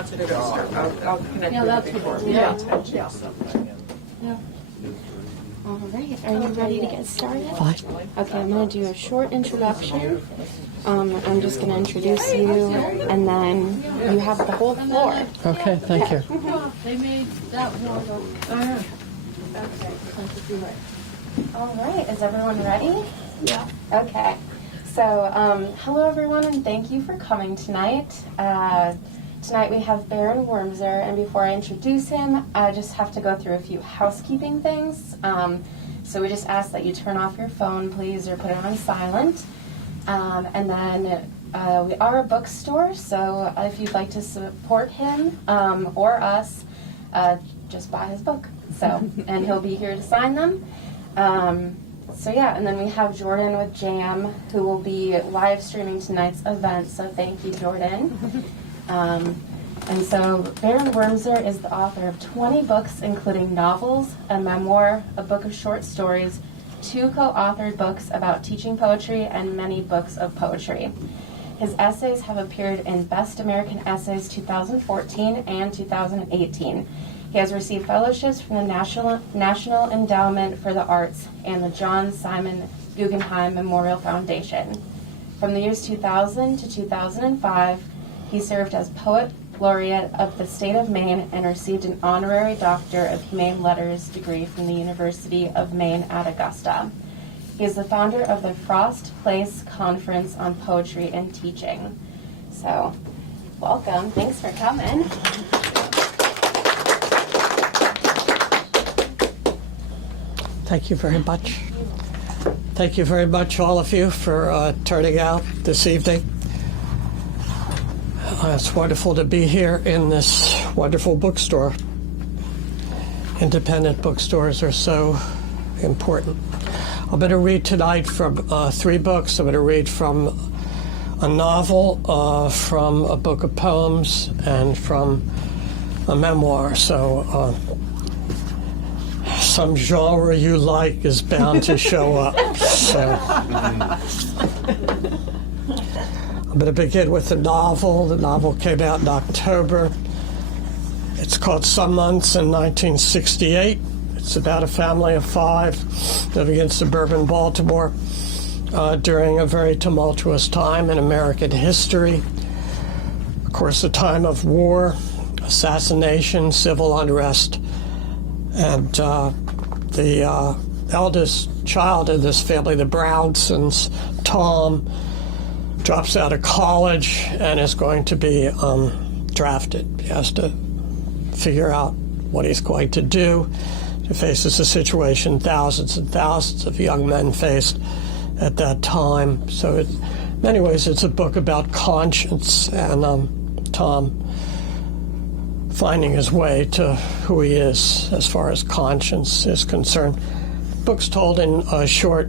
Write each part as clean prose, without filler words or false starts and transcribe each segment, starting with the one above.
wants you to go, I'll connect Yeah, with that's you before. what- Yeah. Yeah. All right, are you ready to get started? Fine. Okay, I'm going to do a short introduction. I'm just going to introduce you, and then you have the whole floor. Okay, thank you. They made that one. All right, is everyone ready? Yeah. Okay. So, hello everyone, and thank you for coming tonight. Tonight we have Baron Wormser, and before I introduce him, I just have to go through a few housekeeping things. So we just ask that you turn off your phone, please, or put it on silent. And then we are a bookstore, so if you'd like to support him or us, just buy his book. So, and he'll be here to sign them. So yeah, and then we have Jordan with Jam, who will be live streaming tonight's event. So thank you, Jordan. And so Baron Wormser is the author of 20 books, including novels, a memoir, a book of short stories, 2 co-authored books about teaching poetry, and many books of poetry. His essays have appeared in Best American Essays 2014 and 2018. He has received fellowships from the National Endowment for the Arts and the John Simon Guggenheim Memorial Foundation. From the years 2000 to 2005, he served as Poet Laureate of the state of Maine and received an honorary Doctor of Humane Letters degree from the University of Maine at Augusta. He is the founder of the Frost Place Conference on Poetry and Teaching. So, welcome. Thanks for coming. Thank you very much. Thank you very much, all of you, for turning out this evening. It's wonderful to be here in this wonderful bookstore. Independent bookstores are so important. I'm going to read tonight from 3 books. I'm going to read from a novel, from a book of poems, and from a memoir. So some genre you like is bound to show up. So I'm going to begin with the novel. The novel came out in October. It's called Some Months in 1968. It's about a family of 5 living in suburban Baltimore during a very tumultuous time in American history. Of course, a time of war, assassination, civil unrest. And the eldest child in this family, the Brownsons, Tom, drops out of college and is going to be drafted. He has to figure out what he's going to do. He faces a situation thousands and thousands of young men faced at that time. So in many ways it's a book about conscience and Tom finding his way to who he is as far as conscience is concerned. The book's told in short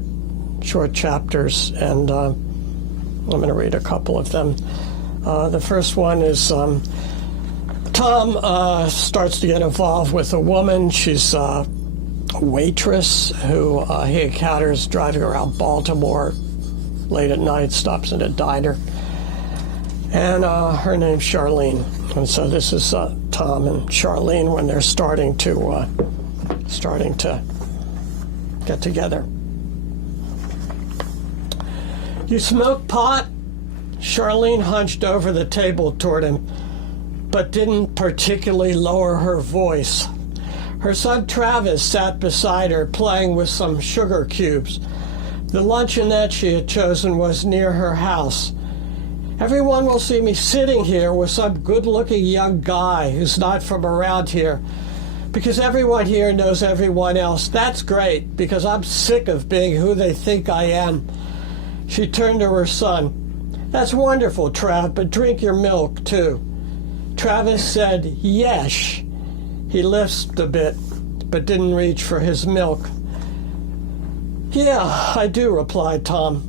chapters, and I'm going to read a couple of them. The first one is Tom starts to get involved with a woman. She's a waitress who he encounters driving around Baltimore late at night, stops in a diner. And her name's Charlene. And so this is Tom and Charlene when they're starting to get together. You smoke pot? Charlene hunched over the table toward him, but didn't particularly lower her voice. Her son Travis sat beside her, playing with some sugar cubes. The luncheonette she had chosen was near her house. Everyone will see me sitting here with some good-looking young guy who's not from around here, because everyone here knows everyone else. That's great, because I'm sick of being who they think I am. She turned to her son. That's wonderful, Trav, but drink your milk, too. Travis said, yes. He lisped a bit, but didn't reach for his milk. Yeah, I do, replied Tom.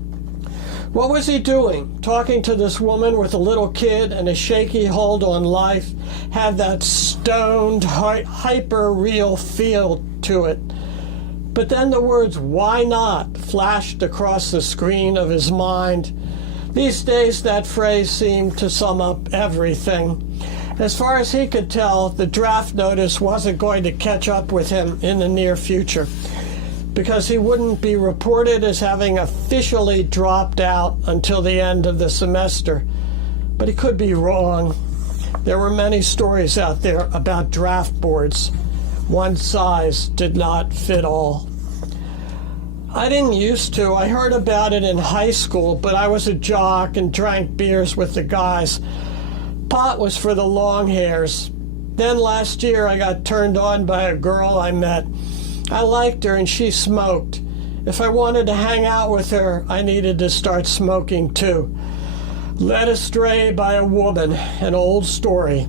What was he doing? Talking to this woman with a little kid and a shaky hold on life, had that stoned, hyper-real feel to it. But then the words, why not, flashed across the screen of his mind. These days, that phrase seemed to sum up everything. As far as he could tell, the draft notice wasn't going to catch up with him in the near future because he wouldn't be reported as having officially dropped out until the end of the semester. But he could be wrong. There were many stories out there about draft boards. One size did not fit all. I didn't used to. I heard about it in high school, but I was a jock and drank beers with the guys. Pot was for the long hairs. Then last year I got turned on by a girl I met. I liked her and she smoked. If I wanted to hang out with her, I needed to start smoking too. Led astray by a woman, an old story.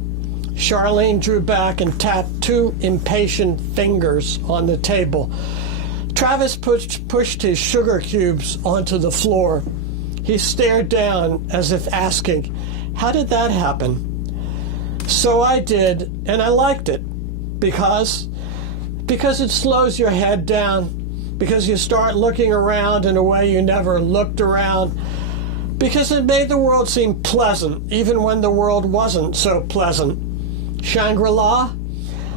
Charlene drew back and tapped two impatient fingers on the table. Travis pushed his sugar cubes onto the floor. He stared down as if asking, "How did that happen?" So I did, and I liked it. Because it slows your head down, because you start looking around in a way you never looked around, because it made the world seem pleasant, even when the world wasn't so pleasant. Shangri-La?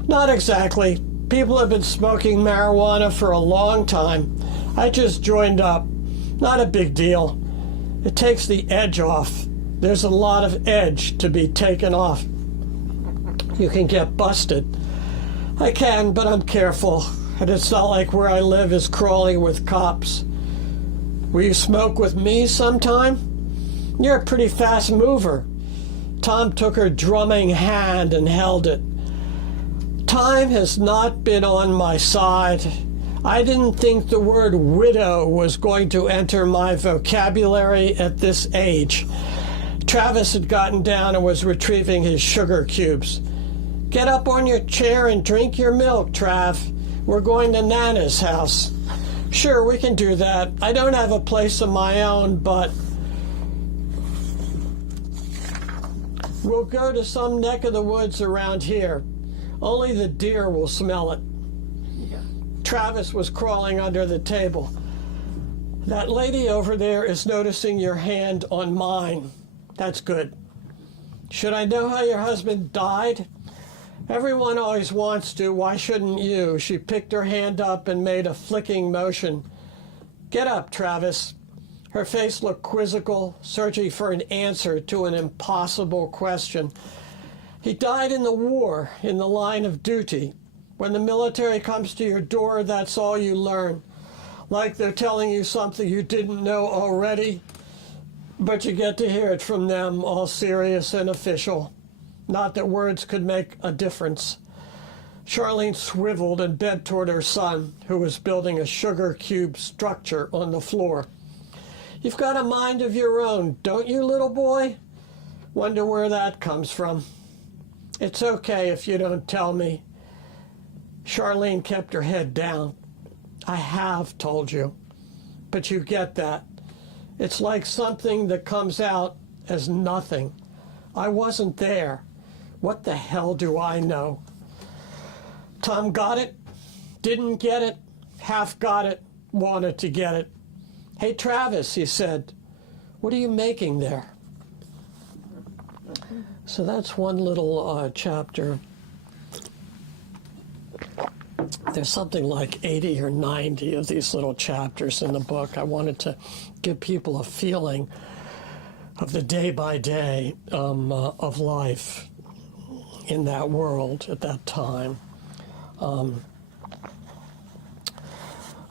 Not exactly. People have been smoking marijuana for a long time. I just joined up. Not a big deal. It takes the edge off. There's a lot of edge to be taken off. You can get busted. I can, but I'm careful. And it's not like where I live is crawling with cops. Will you smoke with me sometime? You're a pretty fast mover. Tom took her drumming hand and held it. Time has not been on my side. I didn't think the word widow was going to enter my vocabulary at this age. Travis had gotten down and was retrieving his sugar cubes. Get up on your chair and drink your milk, Trav. We're going to Nana's house. Sure, we can do that. I don't have a place of my own, but we'll go to some neck of the woods around here. Only the deer will smell it. Yeah. Travis was crawling under the table. That lady over there is noticing your hand on mine. That's good. Should I know how your husband died? Everyone always wants to. Why shouldn't you? She picked her hand up and made a flicking motion. Get up, Travis. Her face looked quizzical, searching for an answer to an impossible question. He died in the war, in the line of duty. When the military comes to your door, that's all you learn. Like they're telling you something you didn't know already, but you get to hear it from them, all serious and official. Not that words could make a difference. Charlene swiveled and bent toward her son, who was building a sugar cube structure on the floor. You've got a mind of your own, don't you, little boy? Wonder where that comes from. It's okay if you don't tell me. Charlene kept her head down. I have told you, but you get that. It's like something that comes out as nothing. I wasn't there. What the hell do I know? Tom got it, didn't get it, half got it, wanted to get it. Hey, Travis, he said, what are you making there? So that's one little chapter. There's something like 80 or 90 of these little chapters in the book. I wanted to give people a feeling of the day-by-day of life in that world at that time.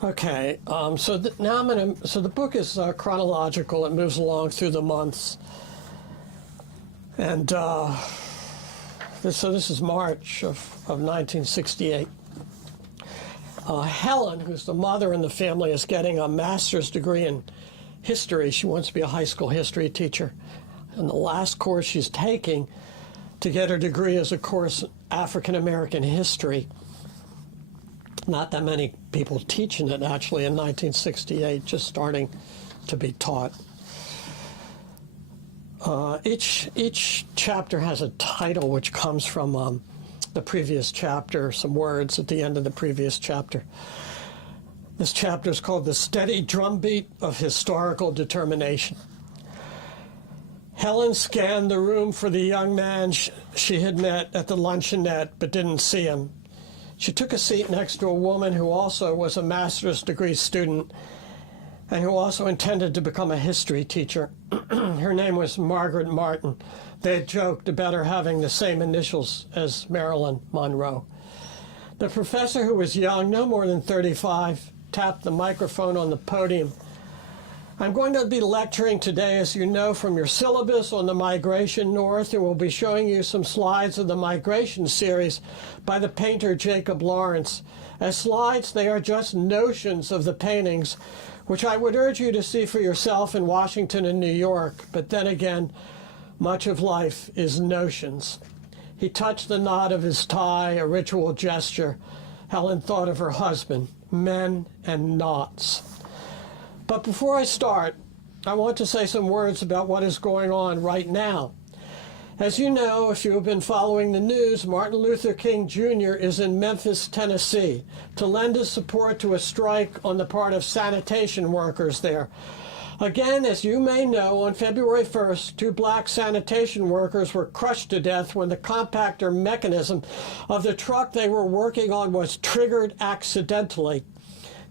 Okay, so now I'm going to, so the book is chronological. It moves along through the months. And so this is March of 1968. Helen, who's the mother in the family, is getting a master's degree in history. She wants to be a high school history teacher. And the last course she's taking to get her degree is a course in African American history. Not that many people teaching it, actually, in 1968, just starting to be taught. Each chapter has a title which comes from the previous chapter, some words at the end of the previous chapter. This chapter is called The Steady Drumbeat of Historical Determination. Helen scanned the room for the young man she had met at the luncheonette but didn't see him. She took a seat next to a woman who also was a master's degree student and who also intended to become a history teacher. Her name was Margaret Martin. They had joked about her having the same initials as Marilyn Monroe. The professor, who was young, no more than 35, tapped the microphone on the podium. I'm going to be lecturing today, as you know from your syllabus, on the migration north, and we'll be showing you some slides of the migration series by the painter Jacob Lawrence. As slides, they are just notions of the paintings, which I would urge you to see for yourself in Washington and New York. But then again, much of life is notions. He touched the knot of his tie, a ritual gesture. Helen thought of her husband, men and knots. But before I start, I want to say some words about what is going on right now. As you know, if you have been following the news, Martin Luther King Jr. is in Memphis, Tennessee, to lend his support to a strike on the part of sanitation workers there. Again, as you may know, on February 1st, 2 black sanitation workers were crushed to death when the compactor mechanism of the truck they were working on was triggered accidentally.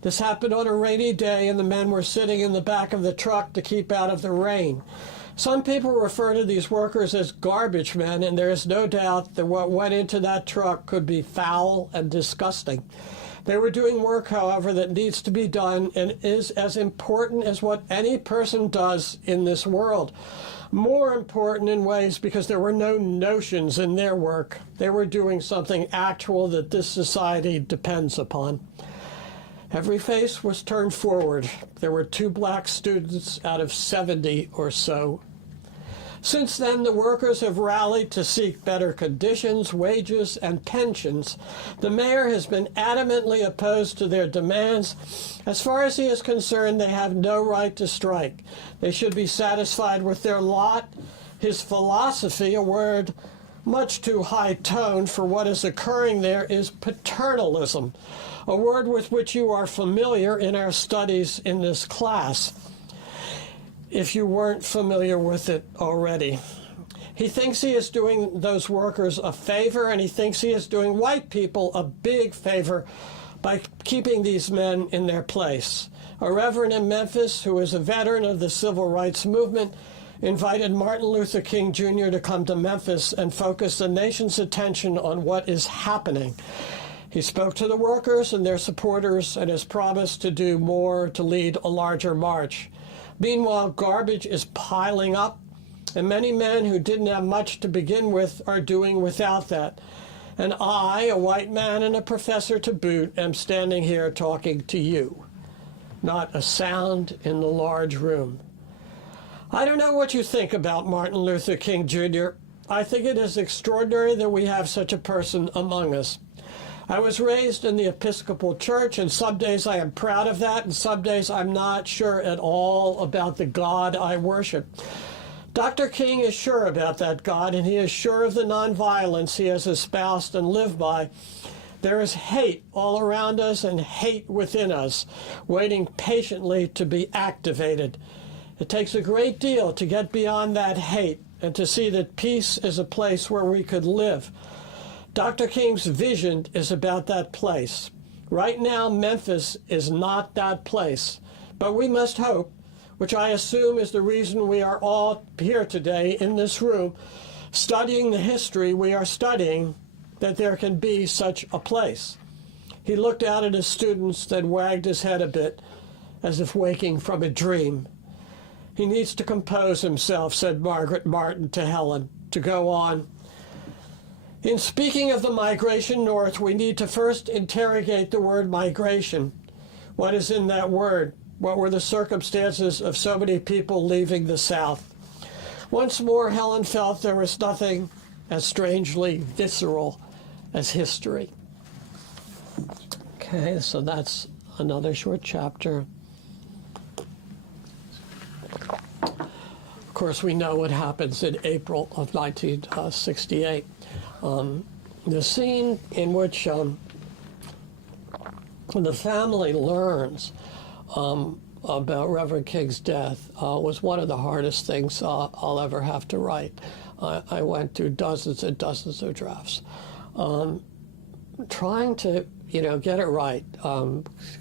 This happened on a rainy day, and the men were sitting in the back of the truck to keep out of the rain. Some people refer to these workers as garbage men, and there is no doubt that what went into that truck could be foul and disgusting. They were doing work, however, that needs to be done and is as important as what any person does in this world. More important in ways because there were no notions in their work. They were doing something actual that this society depends upon. Every face was turned forward. There were 2 black students out of 70 or so. Since then, the workers have rallied to seek better conditions, wages, and pensions. The mayor has been adamantly opposed to their demands. As far as he is concerned, they have no right to strike. They should be satisfied with their lot. His philosophy, a word much too high-toned for what is occurring there, is paternalism, a word with which you are familiar in our studies in this class, if you weren't familiar with it already. He thinks he is doing those workers a favor, and he thinks he is doing white people a big favor by keeping these men in their place. A reverend in Memphis, who is a veteran of the civil rights movement, invited Martin Luther King Jr. to come to Memphis and focus the nation's attention on what is happening. He spoke to the workers and their supporters and has promised to do more to lead a larger march. Meanwhile, garbage is piling up, and many men who didn't have much to begin with are doing without that. And I, a white man and a professor to boot, am standing here talking to you. Not a sound in the large room. I don't know what you think about Martin Luther King Jr. I think it is extraordinary that we have such a person among us. I was raised in the Episcopal Church, and some days I am proud of that, and some days I'm not sure at all about the God I worship. Dr. King is sure about that God, and he is sure of the nonviolence he has espoused and lived by. There is hate all around us and hate within us, waiting patiently to be activated. It takes a great deal to get beyond that hate and to see that peace is a place where we could live. Dr. King's vision is about that place. Right now, Memphis is not that place, but we must hope, which I assume is the reason we are all here today in this room, studying the history we are studying, that there can be such a place. He looked out at his students, then wagged his head a bit, as if waking from a dream. He needs to compose himself, said Margaret Martin to Helen, to go on. In speaking of the migration north, we need to first interrogate the word migration. What is in that word? What were the circumstances of so many people leaving the South? Once more, Helen felt there was nothing as strangely visceral as history. Okay, so that's another short chapter. Of course, we know what happens in April of 1968. The scene in which the family learns about Reverend King's death was one of the hardest things I'll ever have to write. I went through dozens and dozens of drafts, trying to, get it right.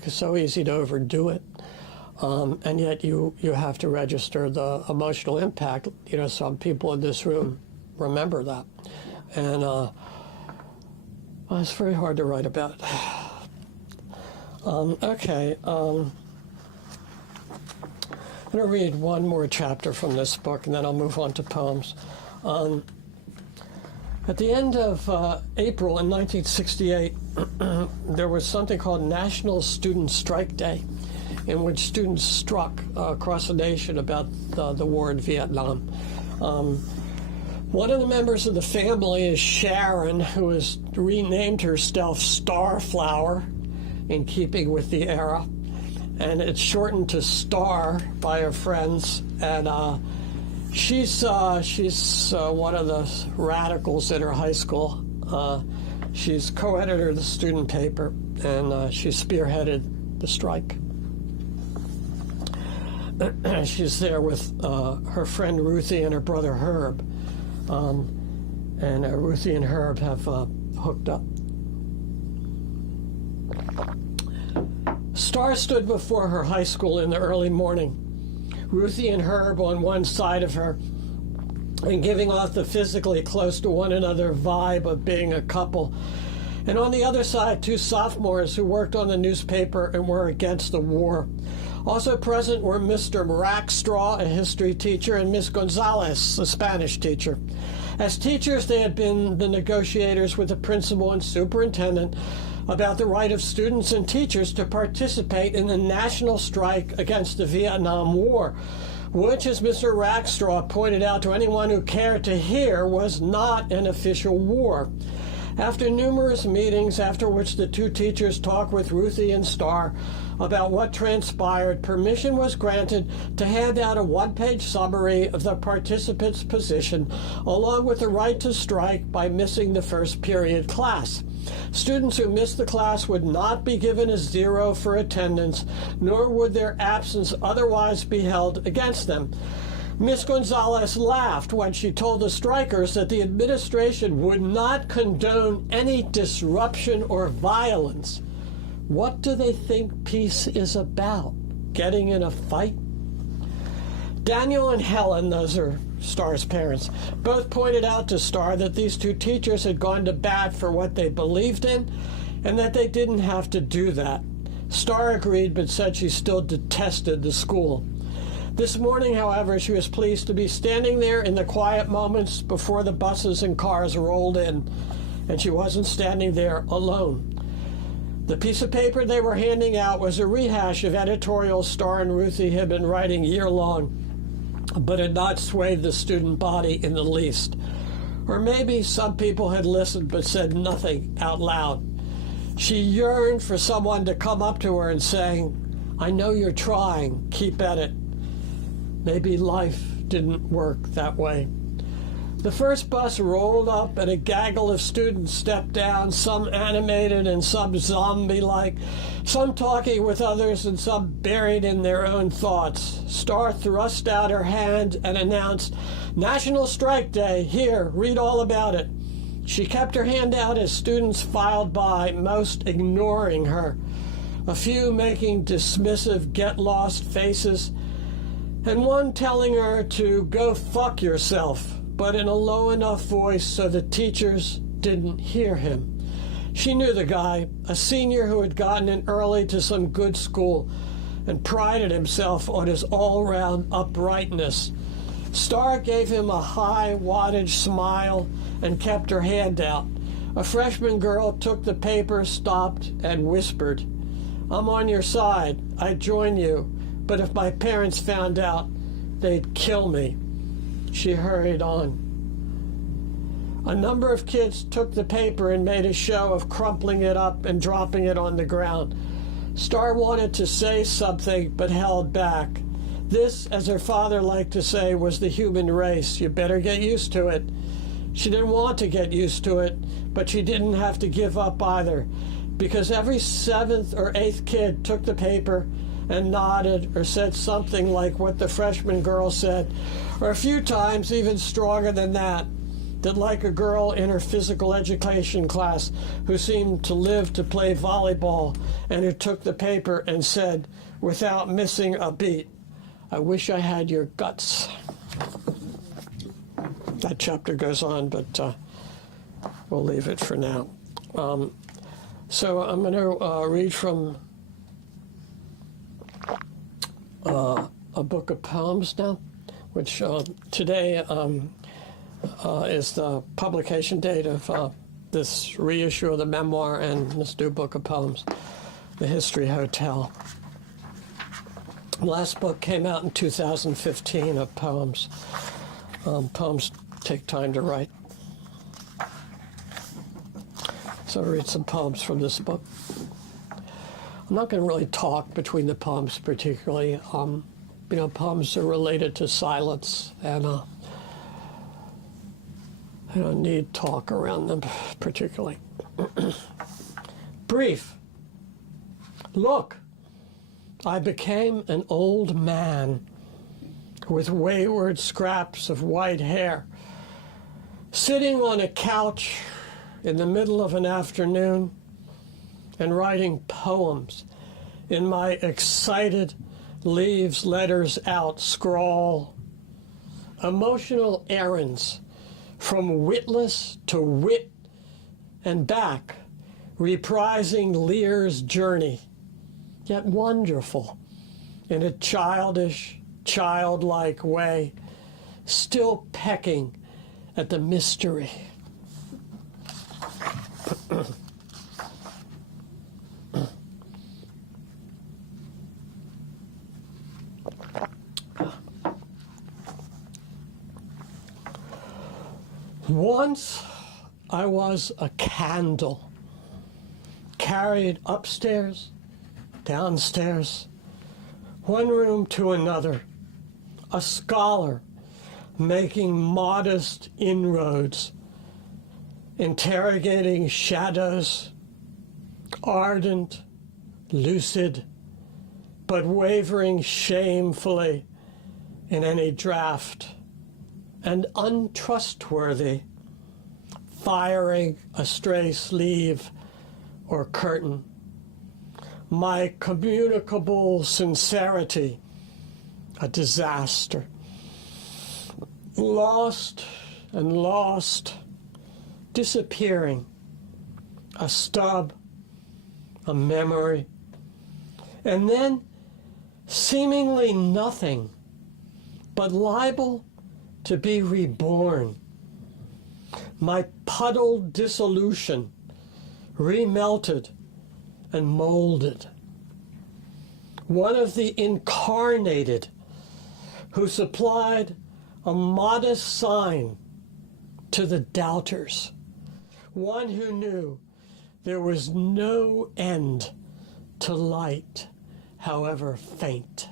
It's so easy to overdo it, and yet you have to register the emotional impact. Some people in this room remember that, and it's very hard to write about. Okay. I'm going to read one more chapter from this book, and then I'll move on to poems. At the end of April in 1968, there was something called National Student Strike Day, in which students struck across the nation about the war in Vietnam. One of the members of the family is Sharon, who has renamed herself Starflower, in keeping with the era, and it's shortened to Star by her friends. And she's one of the radicals in her high school. She's co-editor of the student paper, and she spearheaded the strike. She's there with her friend Ruthie and her brother Herb, and Ruthie and Herb have hooked up. Star stood before her high school in the early morning, Ruthie and Herb on one side of her, and giving off the physically close to one another vibe of being a couple. And on the other side, two sophomores who worked on the newspaper and were against the war. Also present were Mr. Rackstraw, a history teacher, and Miss Gonzalez, a Spanish teacher. As teachers, they had been the negotiators with the principal and superintendent about the right of students and teachers to participate in the national strike against the Vietnam War, which, as Mr. Rackstraw pointed out to anyone who cared to hear, was not an official war. After numerous meetings, after which the two teachers talked with Ruthie and Star about what transpired, permission was granted to hand out a one-page summary of the participants' position, along with the right to strike by missing the first period class. Students who missed the class would not be given a 0 for attendance, nor would their absence otherwise be held against them. Miss Gonzalez laughed when she told the strikers that the administration would not condone any disruption or violence. What do they think peace is about? Getting in a fight? Daniel and Helen, those are Star's parents, both pointed out to Star that these two teachers had gone to bat for what they believed in, and that they didn't have to do that. Star agreed, but said she still detested the school. This morning, however, she was pleased to be standing there in the quiet moments before the buses and cars rolled in, and she wasn't standing there alone. The piece of paper they were handing out was a rehash of editorials Star and Ruthie had been writing year-long, but had not swayed the student body in the least. Or maybe some people had listened but said nothing out loud. She yearned for someone to come up to her and say, "I know you're trying, keep at it." Maybe life didn't work that way. The first bus rolled up and a gaggle of students stepped down, some animated and some zombie-like, some talking with others and some buried in their own thoughts. Star thrust out her hand and announced, "National Strike Day, here, read all about it." She kept her hand out as students filed by, most ignoring her, a few making dismissive, get-lost faces, and one telling her to go fuck yourself, but in a low enough voice so the teachers didn't hear him. She knew the guy, a senior who had gotten in early to some good school and prided himself on his all-round uprightness. Star gave him a high wattage smile and kept her hand out. A freshman girl took the paper, stopped, and whispered, "I'm on your side. I'd join you, but if my parents found out, they'd kill me." She hurried on. A number of kids took the paper and made a show of crumpling it up and dropping it on the ground. Star wanted to say something, but held back. This, as her father liked to say, was the human race. You better get used to it. She didn't want to get used to it, but she didn't have to give up either, because every 7th or 8th kid took the paper, and nodded or said something like what the freshman girl said, or a few times even stronger than that like a girl in her physical education class who seemed to live to play volleyball and who took the paper and said, without missing a beat, "I wish I had your guts." That chapter goes on, but we'll leave it for now. So I'm going to read from a book of poems now, which today is the publication date of this reissue of the memoir and this new book of poems, The History Hotel. The last book came out in 2015 of poems. Poems take time to write. So I'll read some poems from this book. I'm not going to really talk between the poems particularly. Poems are related to silence, and I don't need talk around them particularly. Brief. Look, I became an old man with wayward scraps of white hair, sitting on a couch in the middle of an afternoon and writing poems in my excited leaves letters out scrawl, emotional errands from witless to wit and back, reprising Lear's journey, yet wonderful in a childish, childlike way, still pecking at the mystery. Once I was a candle, carried upstairs, downstairs, one room to another, a scholar making modest inroads, interrogating shadows, ardent, lucid, but wavering shamefully in any draught, and untrustworthy, firing a stray sleeve or curtain. My communicable sincerity, a disaster. Lost and lost, disappearing, a stub, a memory, and then seemingly nothing, but liable to be reborn. My puddled dissolution, remelted and molded. One of the incarnated who supplied a modest sign to the doubters. One who knew there was no end to light, however faint.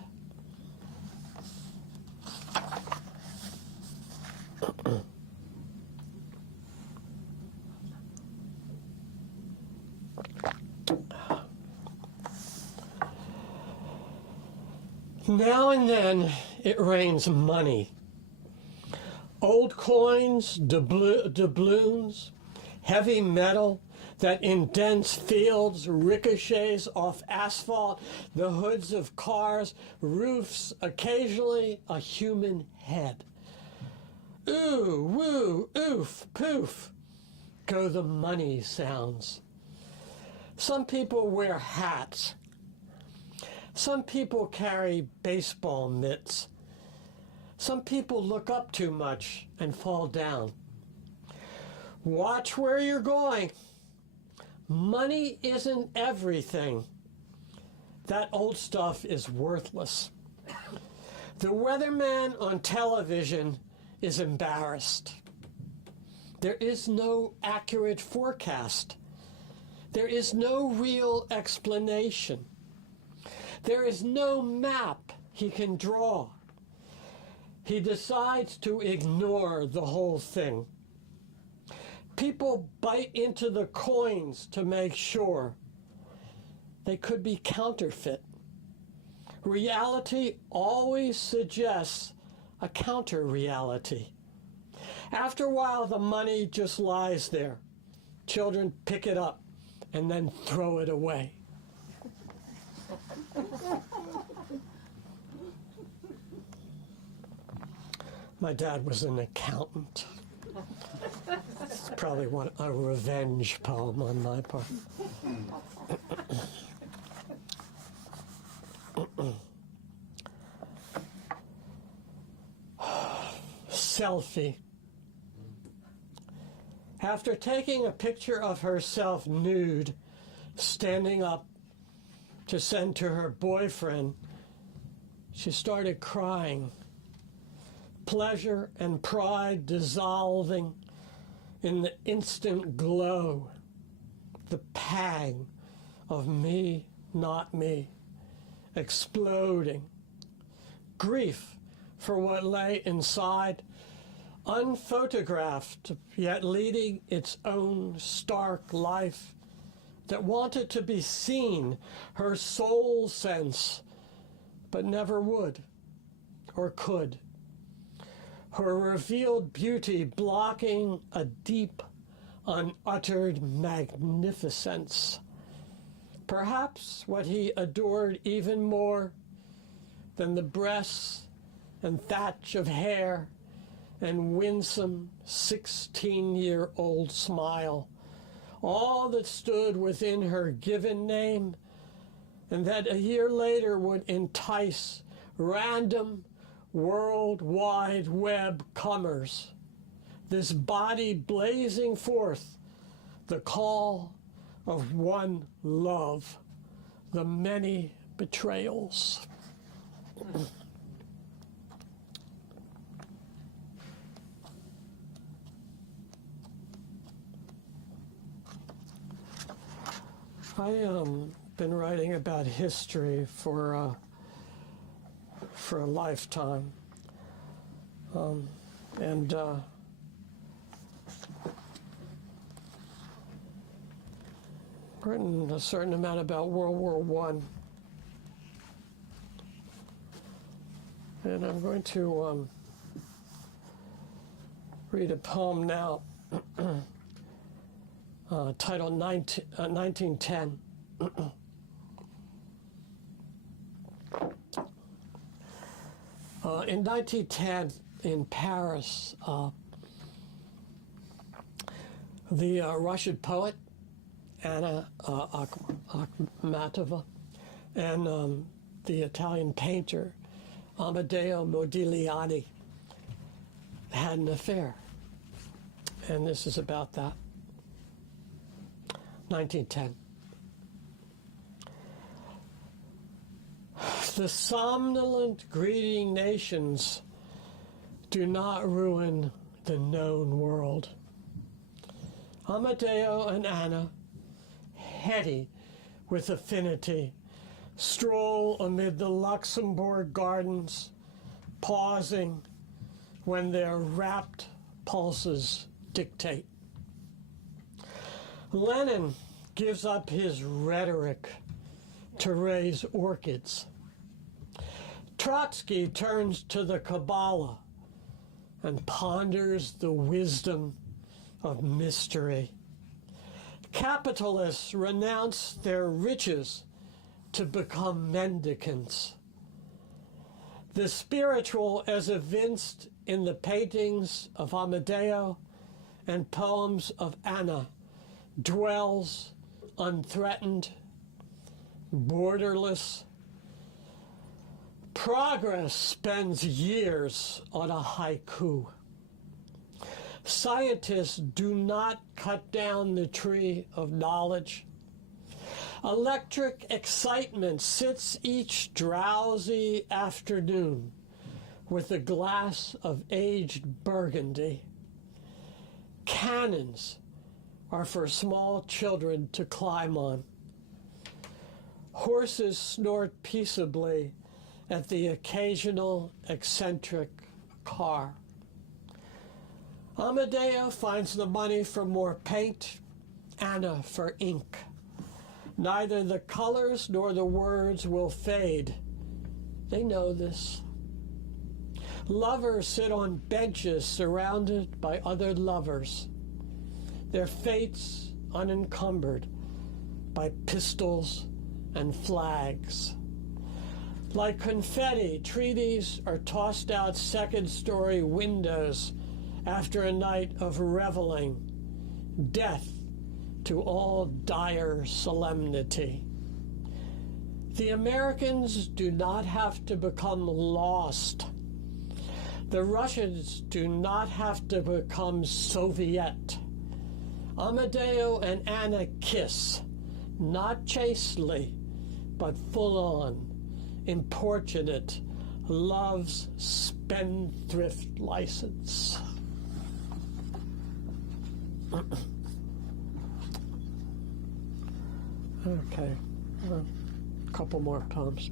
Now and then it rains money. Old coins, doubloons, heavy metal that indents fields, ricochets off asphalt, the hoods of cars, roofs, occasionally a human head. Ooh, woo, oof, poof, go the money sounds. Some people wear hats. Some people carry baseball mitts. Some people look up too much and fall down. Watch where you're going. Money isn't everything. That old stuff is worthless. The weatherman on television is embarrassed. There is no accurate forecast. There is no real explanation. There is no map he can draw. He decides to ignore the whole thing. People bite into the coins to make sure. They could be counterfeit. Reality always suggests a counter-reality. After a while, the money just lies there. Children pick it up and then throw it away. My dad was an accountant. It's probably a revenge poem on my part. Selfie. After taking a picture of herself nude, standing up to send to her boyfriend, she started crying. Pleasure and pride dissolving in the instant glow, the pang of me, not me, exploding. Grief for what lay inside, unphotographed, yet leading its own stark life that wanted to be seen, her soul sense, but never would or could. Her revealed beauty blocking a deep, unuttered magnificence. Perhaps what he adored even more than the breasts and thatch of hair and winsome 16-year-old smile, all that stood within her given name and that a year later would entice random World Wide Web comers, this body blazing forth the call of one love, the many betrayals. I been writing about history for a lifetime, and written a certain amount about World War I. And I'm going to read a poem now titled 1910. In 1910, in Paris, the Russian poet Anna Akhmatova and the Italian painter Amedeo Modigliani had an affair. And this is about that. 1910. The somnolent greeting nations do not ruin the known world. Amedeo and Anna, heady with affinity, stroll amid the Luxembourg gardens, pausing when their rapt pulses dictate. Lenin gives up his rhetoric to raise orchids. Trotsky turns to the Kabbalah and ponders the wisdom of mystery. Capitalists renounce their riches to become mendicants. The spiritual, as evinced in the paintings of Amedeo and poems of Anna, dwells unthreatened, borderless. Progress spends years on a haiku. Scientists do not cut down the tree of knowledge. Electric excitement sits each drowsy afternoon with a glass of aged burgundy. Cannons are for small children to climb on. Horses snort peaceably at the occasional eccentric car. Amedeo finds the money for more paint, Anna for ink. Neither the colors nor the words will fade They know this. Lovers sit on benches surrounded by other lovers, their fates unencumbered by pistols and flags. Like confetti, treaties are tossed out second-story windows after a night of reveling, death to all dire solemnity. The Americans do not have to become lost. The Russians do not have to become Soviet. Amadeo and Anna kiss, not chastely, but full-on, importunate, love's spendthrift license. Okay, a couple more poems.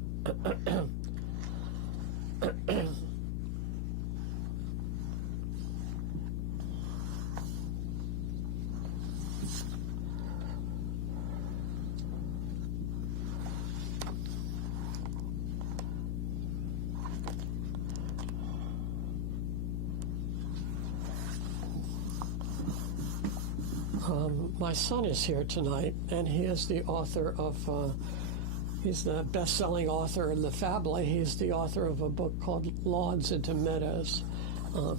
My son is here tonight, and he is the author of, he's the best-selling author in the family. He's the author of a book called Lawns into Meadows.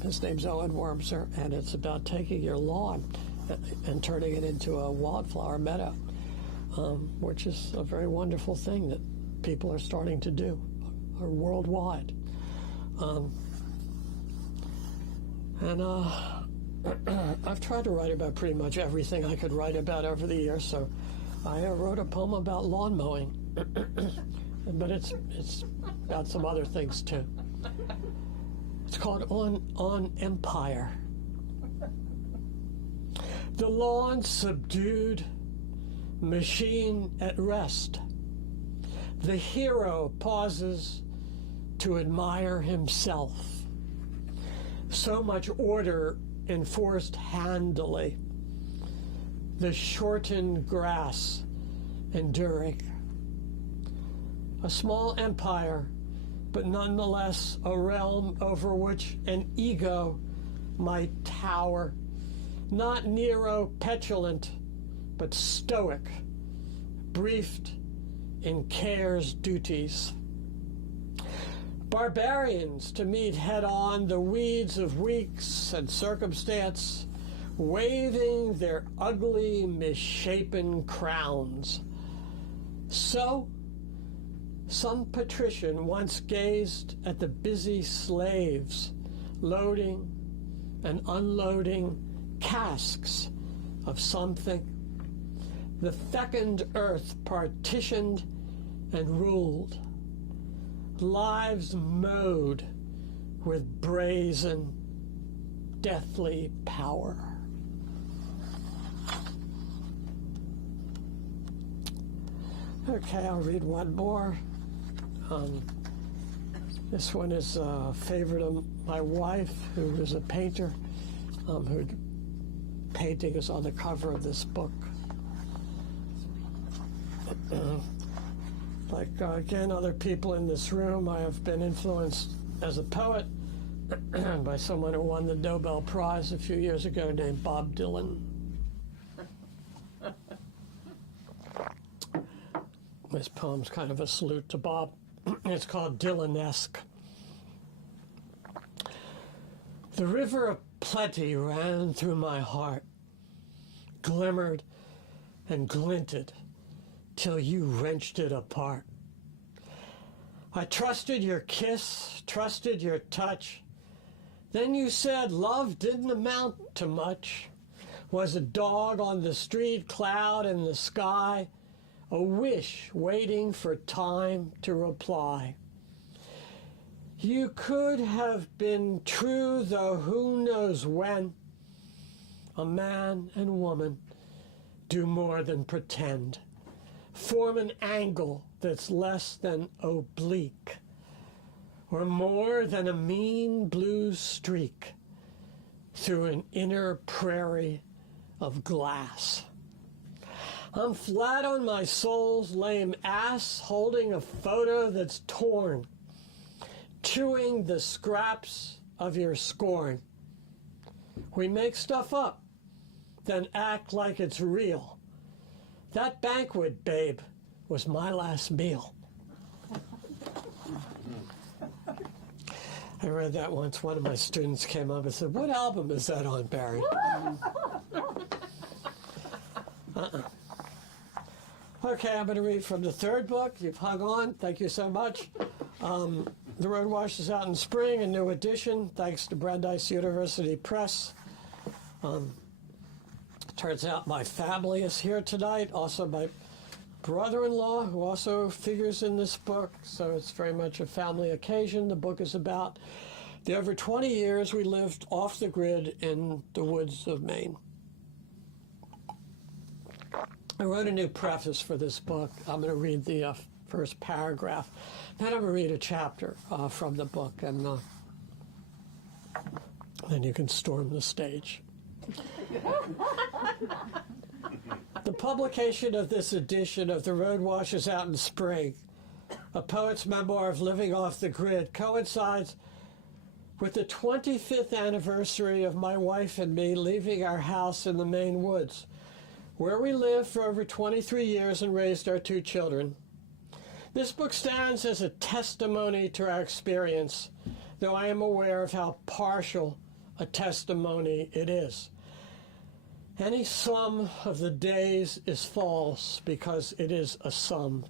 His name's Owen Wormser, and it's about taking your lawn and turning it into a wildflower meadow, which is a very wonderful thing that people are starting to do worldwide. I've tried to write about pretty much everything I could write about over the years, so I wrote a poem about lawn mowing, but it's about some other things too. It's called On Empire. The lawn subdued, machine at rest. The hero pauses to admire himself. So much order enforced handily, the shortened grass enduring. A small empire, but nonetheless a realm over which an ego might tower, not Nero petulant, but stoic, briefed in care's duties. Barbarians to meet head-on the weeds of weeks and circumstance, waving their ugly, misshapen crowns. So, some patrician once gazed at the busy slaves loading and unloading casks of something. The fecund earth partitioned and ruled. Lives mowed with brazen, deathly power. Okay, I'll read one more. This one is a favorite of my wife, who is a painter, whose painting is on the cover of this book. Like, again, other people in this room, I have been influenced as a poet by someone who won the Nobel Prize a few years ago named Bob Dylan. This poem's kind of a salute to Bob. It's called Dylan-esque. The river of plenty ran through my heart, glimmered and glinted, till you wrenched it apart. I trusted your kiss, trusted your touch. Then you said love didn't amount to much. Was a dog on the street, cloud in the sky, a wish waiting for time to reply. You could have been true, though who knows when. A man and woman do more than pretend. Form an angle that's less than oblique, or more than a mean blue streak through an inner prairie of glass. I'm flat on my soul's lame ass, holding a photo that's torn, chewing the scraps of your scorn. We make stuff up, then act like it's real. That banquet, babe, was my last meal. I read that once. One of my students came up and said, "What album is that on, Barry?" Okay, I'm going to read from the third book. You've hung on. Thank you so much. The Road Washes Out in Spring, a new edition, thanks to Brandeis University Press. Turns out my family is here tonight, also my brother-in-law, who also figures in this book, so it's very much a family occasion. The book is about the over 20 years we lived off the grid in the woods of Maine. I wrote a new preface for this book. I'm going to read the first paragraph. Then I'm going to read a chapter from the book, and then you can storm the stage. The publication of this edition of The Road Washes Out in Spring, a poet's memoir of living off the grid, coincides with the 25th anniversary of my wife and me leaving our house in the Maine woods, where we lived for over 23 years and raised our 2 children. This book stands as a testimony to our experience, though I am aware of how partial a testimony it is. Any sum of the days is false because it is a sum.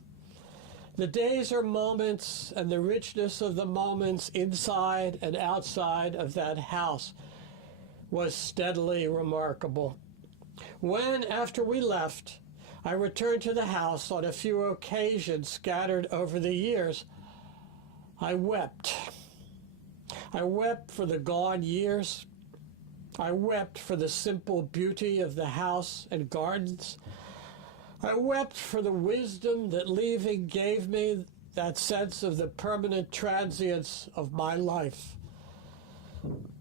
The days are moments, and the richness of the moments inside and outside of that house was steadily remarkable. When, after we left, I returned to the house on a few occasions scattered over the years, I wept. I wept for the gone years. I wept for the simple beauty of the house and gardens. I wept for the wisdom that leaving gave me, that sense of the permanent transience of my life.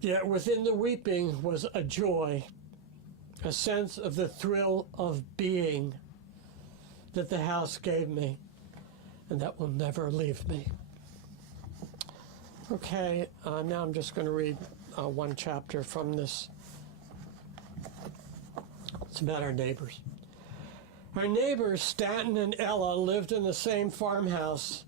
Yet within the weeping was a joy, a sense of the thrill of being that the house gave me and that will never leave me. Okay, now I'm just going to read one chapter from this. It's about our neighbors. Our neighbors, Stanton and Ella, lived in the same farmhouse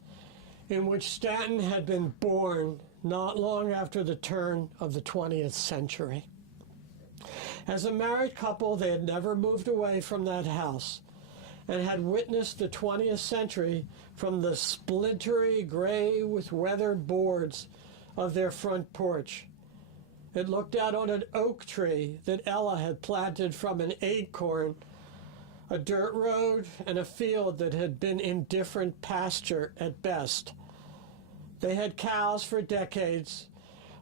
in which Stanton had been born not long after the turn of the 20th century. As a married couple, they had never moved away from that house and had witnessed the 20th century from the splintery gray with weathered boards of their front porch. It looked out on an oak tree that Ella had planted from an acorn, a dirt road, and a field that had been indifferent pasture at best. They had cows for decades,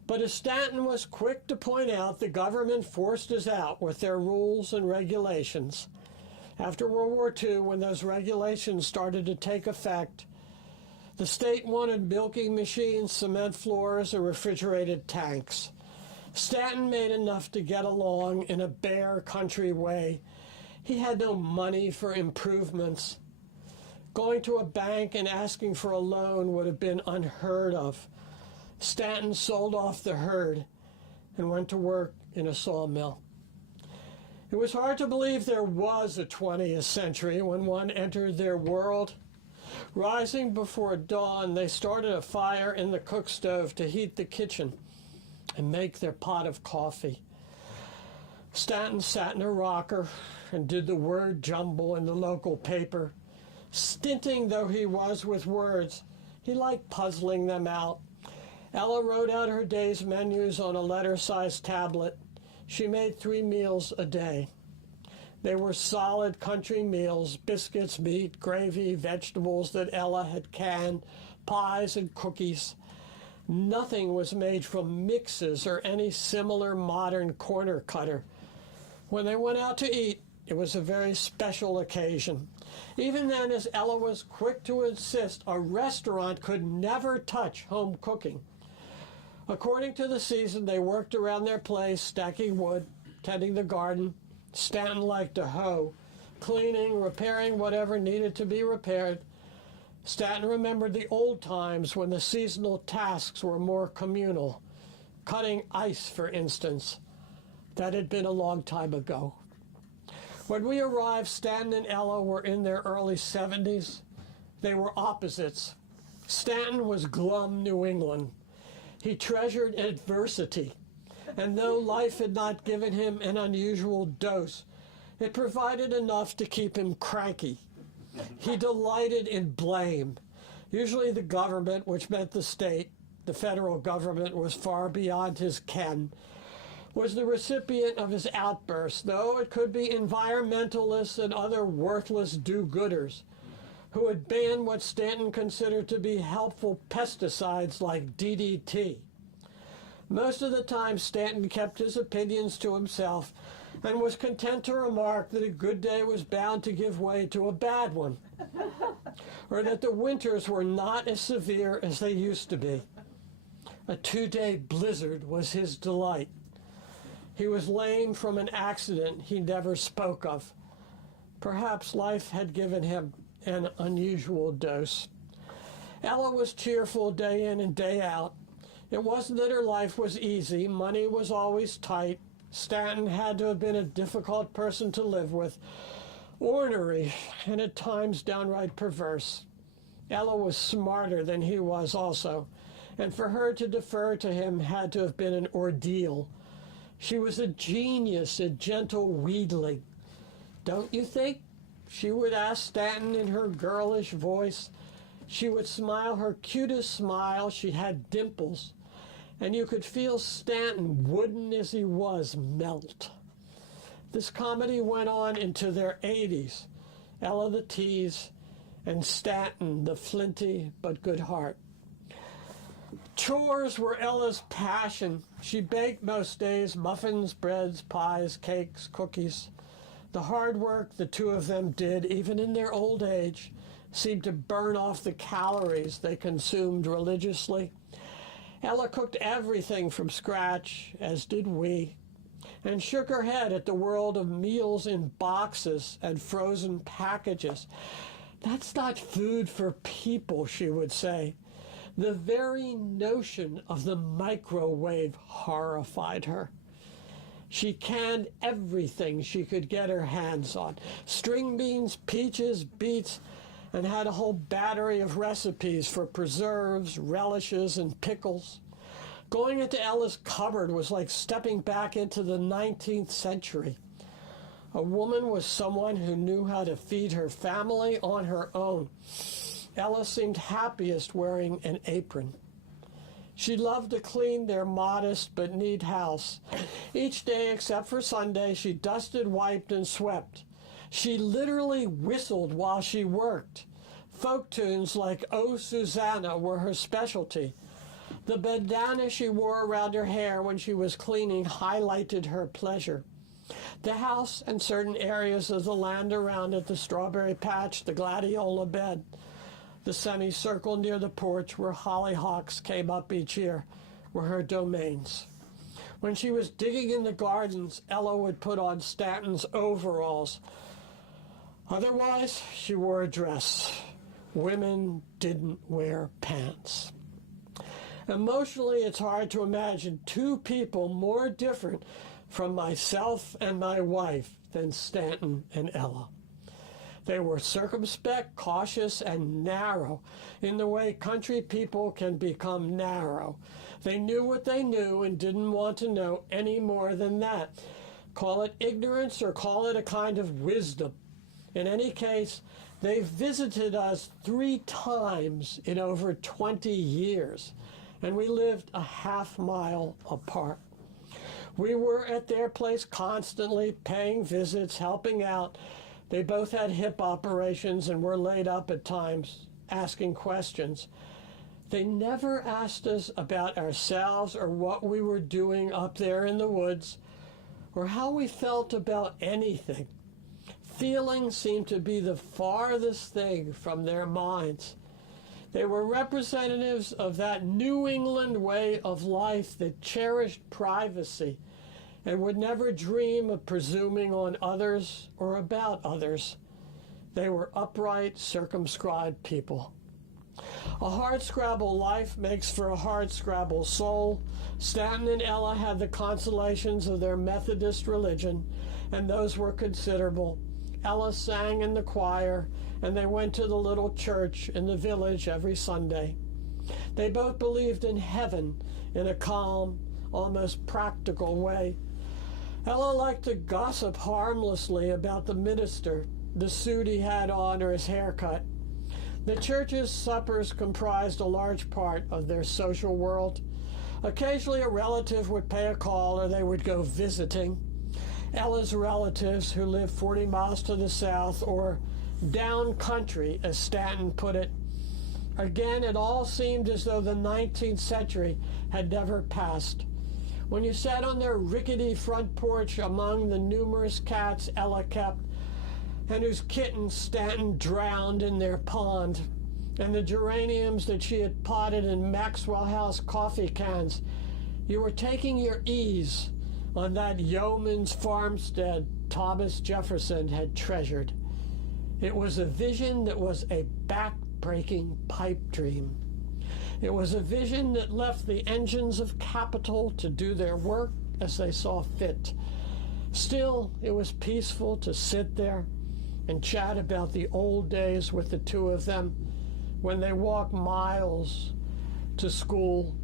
but as Stanton was quick to point out, the government forced us out with their rules and regulations. After World War II, when those regulations started to take effect, the state wanted milking machines, cement floors, and refrigerated tanks. Stanton made enough to get along in a bare country way. He had no money for improvements. Going to a bank and asking for a loan would have been unheard of. Stanton sold off the herd and went to work in a sawmill. It was hard to believe there was a 20th century when one entered their world. Rising before dawn, they started a fire in the cook stove to heat the kitchen and make their pot of coffee. Stanton sat in a rocker and did the word jumble in the local paper. Stinting though he was with words, he liked puzzling them out. Ella wrote out her day's menus on a letter-sized tablet. She made 3 meals a day. They were solid country meals: biscuits, meat, gravy, vegetables that Ella had canned, pies and cookies. Nothing was made from mixes or any similar modern corner cutter. When they went out to eat, it was a very special occasion. Even then, as Ella was quick to insist, a restaurant could never touch home cooking. According to the season, they worked around their place, stacking wood, tending the garden. Stanton liked to hoe, cleaning, repairing whatever needed to be repaired. Stanton remembered the old times when the seasonal tasks were more communal. Cutting ice, for instance. That had been a long time ago. When we arrived, Stanton and Ella were in their early 70s. They were opposites. Stanton was glum New England. He treasured adversity, and though life had not given him an unusual dose, it provided enough to keep him cranky. He delighted in blame, usually the government, which meant the state. The federal government was far beyond his ken, was the recipient of his outbursts, though it could be environmentalists and other worthless do-gooders who had banned what Stanton considered to be helpful pesticides like DDT. Most of the time, Stanton kept his opinions to himself and was content to remark that a good day was bound to give way to a bad one, or that the winters were not as severe as they used to be. A 2-day blizzard was his delight. He was lame from an accident he never spoke of. Perhaps life had given him an unusual dose. Ella was cheerful day in and day out. It wasn't that her life was easy. Money was always tight. Stanton had to have been a difficult person to live with, ornery, and at times downright perverse. Ella was smarter than he was also, and for her to defer to him had to have been an ordeal. She was a genius at gentle wheedling. Don't you think? She would ask Stanton in her girlish voice. She would smile her cutest smile. She had dimples. And you could feel Stanton, wooden as he was, melt. This comedy went on into their 80s. Ella the tease, and Stanton the flinty but good heart. Chores were Ella's passion. She baked most days, muffins, breads, pies, cakes, cookies. The hard work the two of them did, even in their old age, seemed to burn off the calories they consumed religiously. Ella cooked everything from scratch, as did we, and shook her head at the world of meals in boxes and frozen packages. That's not food for people, she would say. The very notion of the microwave horrified her. She canned everything she could get her hands on. String beans, peaches, beets, and had a whole battery of recipes for preserves, relishes, and pickles. Going into Ella's cupboard was like stepping back into the 19th century. A woman was someone who knew how to feed her family on her own. Ella seemed happiest wearing an apron. She loved to clean their modest but neat house. Each day except for Sunday, she dusted, wiped, and swept. She literally whistled while she worked. Folk tunes like "Oh, Susanna" were her specialty. The bandana she wore around her hair when she was cleaning highlighted her pleasure. The house and certain areas of the land around it, the strawberry patch, the gladiola bed, the semicircle near the porch where hollyhocks came up each year, were her domains. When she was digging in the gardens, Ella would put on Stanton's overalls. Otherwise, she wore a dress. Women didn't wear pants. Emotionally, it's hard to imagine two people more different from myself and my wife than Stanton and Ella. They were circumspect, cautious, and narrow in the way country people can become narrow. They knew what they knew and didn't want to know any more than that. Call it ignorance or call it a kind of wisdom. In any case, they visited us 3 times in over 20 years, and we lived a half-mile apart. We were at their place constantly, paying visits, helping out. They both had hip operations and were laid up at times, asking questions. They never asked us about ourselves or what we were doing up there in the woods, or how we felt about anything. Feeling seemed to be the farthest thing from their minds. They were representatives of that New England way of life that cherished privacy and would never dream of presuming on others or about others. They were upright, circumscribed people. A hardscrabble life makes for a hardscrabble soul. Stanton and Ella had the consolations of their Methodist religion, and those were considerable. Ella sang in the choir, and they went to the little church in the village every Sunday. They both believed in heaven in a calm, almost practical way. Ella liked to gossip harmlessly about the minister, the suit he had on, or his haircut. The church's suppers comprised a large part of their social world. Occasionally a relative would pay a call, or they would go visiting. Ella's relatives, who lived 40 miles to the south, or down country, as Stanton put it. Again, it all seemed as though the 19th century had never passed. When you sat on their rickety front porch among the numerous cats Ella kept, and whose kittens Stanton drowned in their pond, and the geraniums that she had potted in Maxwell House coffee cans, you were taking your ease on that yeoman's farmstead Thomas Jefferson had treasured. It was a vision that was a back-breaking pipe dream. It was a vision that left the engines of capital to do their work as they saw fit. Still, it was peaceful to sit there and chat about the old days with the two of them, when they walked miles to school,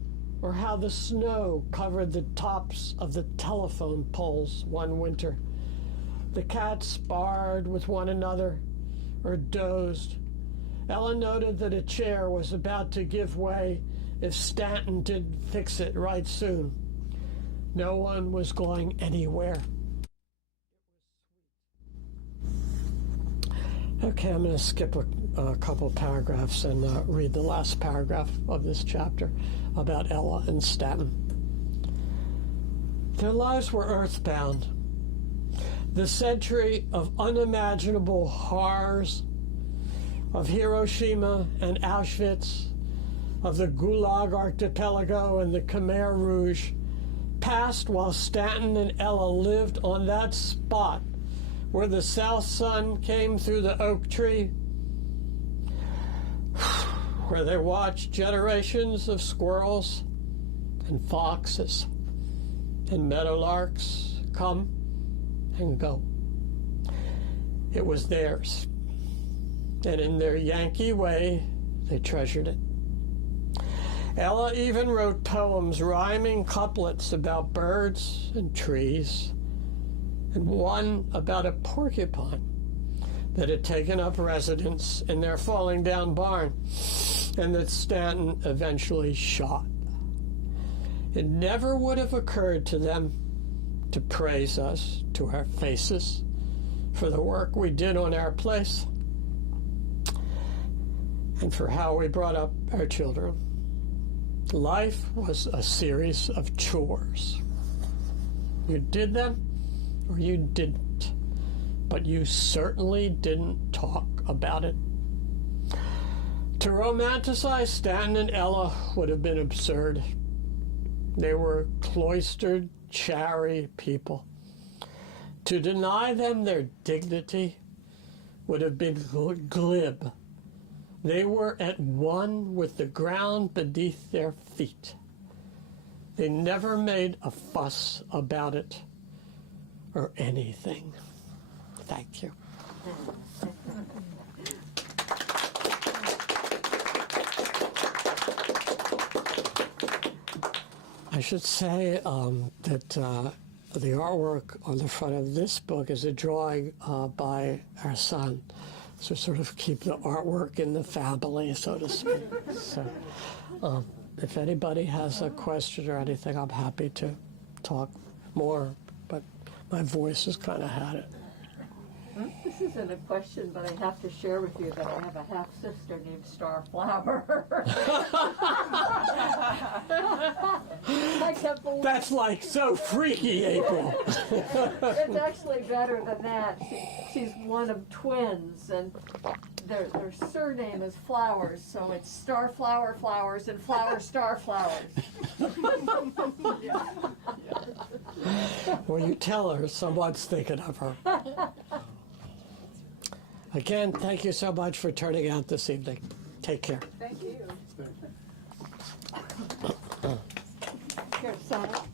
or how the snow covered the tops of the telephone poles one winter. The cats sparred with one another or dozed. Ella noted that a chair was about to give way if Stanton didn't fix it right soon. No one was going anywhere. Okay, I'm going to skip a couple paragraphs and read the last paragraph of this chapter about Ella and Stanton. Their lives were earthbound. The century of unimaginable horrors, of Hiroshima and Auschwitz, of the Gulag Archipelago and the Khmer Rouge, passed while Stanton and Ella lived on that spot where the south sun came through the oak tree, where they watched generations of squirrels and foxes and meadowlarks come and go. It was theirs, and in their Yankee way, they treasured it. Ella even wrote poems rhyming couplets about birds and trees, and one about a porcupine that had taken up residence in their falling down barn, and that Stanton eventually shot. It never would have occurred to them to praise us to our faces for the work we did on our place and for how we brought up our children. Life was a series of chores. You did them or you didn't, but you certainly didn't talk about it. To romanticize Stanton and Ella would have been absurd. They were cloistered, chary people. To deny them their dignity would have been glib. They were at one with the ground beneath their feet. They never made a fuss about it or anything. Thank you. I should say that the artwork on the front of this book is a drawing by our son. So sort of keep the artwork in the family, so to speak. So if anybody has a question or anything, I'm happy to talk more, but my voice has kind of had it. This isn't a question, but I have to share with you that I have a half-sister named Starflower. I can't believe That's like so freaky, April. it's actually better than that. She's one of twins, and their surname is Flowers, so it's Starflower Flowers and Flower Star Flowers. Well, you tell her someone's thinking of her. Again, thank you so much for turning out this evening. Take care. Thank you. Here, sign it.